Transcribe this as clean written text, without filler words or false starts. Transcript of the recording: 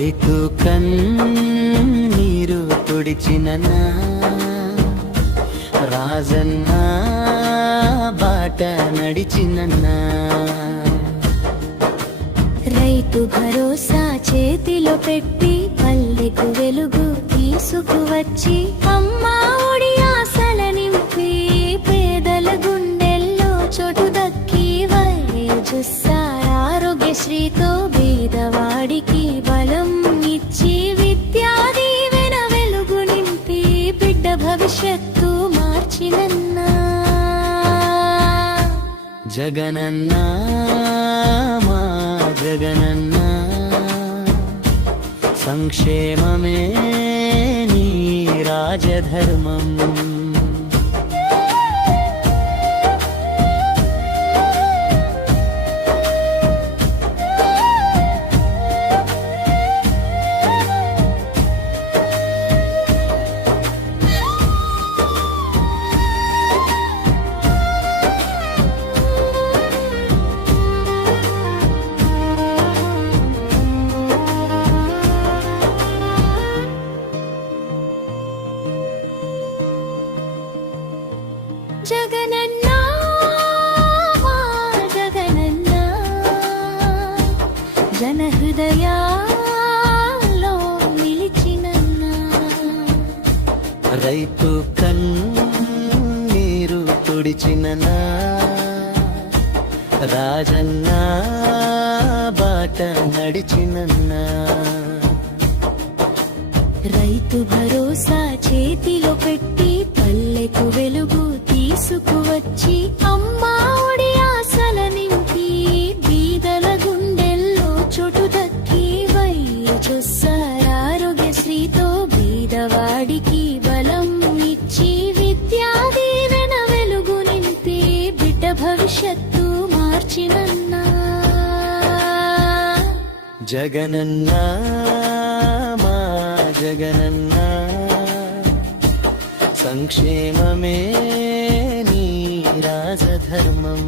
రైతు కన్నీరు తుడిచిన రాజన్న బాట నడిచిన రైతు భరోసా చేతిలో పెట్టి పల్లెకు వెలుగు తీసుకువచ్చి అమ్మా ఒడి ఆశల నింపి పేదల గుండెల్లో చోటు దక్కి వైద్యుసార్ ఆరోగ్యశ్రీతో బీదవాడికి బలం ఇచ్చి విద్యా దీవెన వెలుగు నింపి బిడ్డ భవిష్యత్తు మార్చినన్నా జగనన్న మా జగనన్న సంక్షేమమే నీ రాజధర్మం. జగనన్న మా జగనన్న జన హృదయాల్లో నిలిచినన్న రైతు కన్నీరు తుడిచిన రాజన్న బాట నడిచిన రైతు భరోసా చేతిలో పెట్టి పల్లెకు వెలుగు తీసుకువచ్చి అమ్మా ఒడి ఆశల నింపి బీదల గుండెల్లో చోటు దక్కి వైద్యుసార్ ఆరోగ్యశ్రీతో బీదవాడికి బలం ఇచ్చి విద్యా దీవెన వెలుగు నింపి బిడ్డ భవిష్యత్తు మార్చినన్నా జగనన్న మా జగనన్న సంక్షేమమే నీ రాజధర్మం.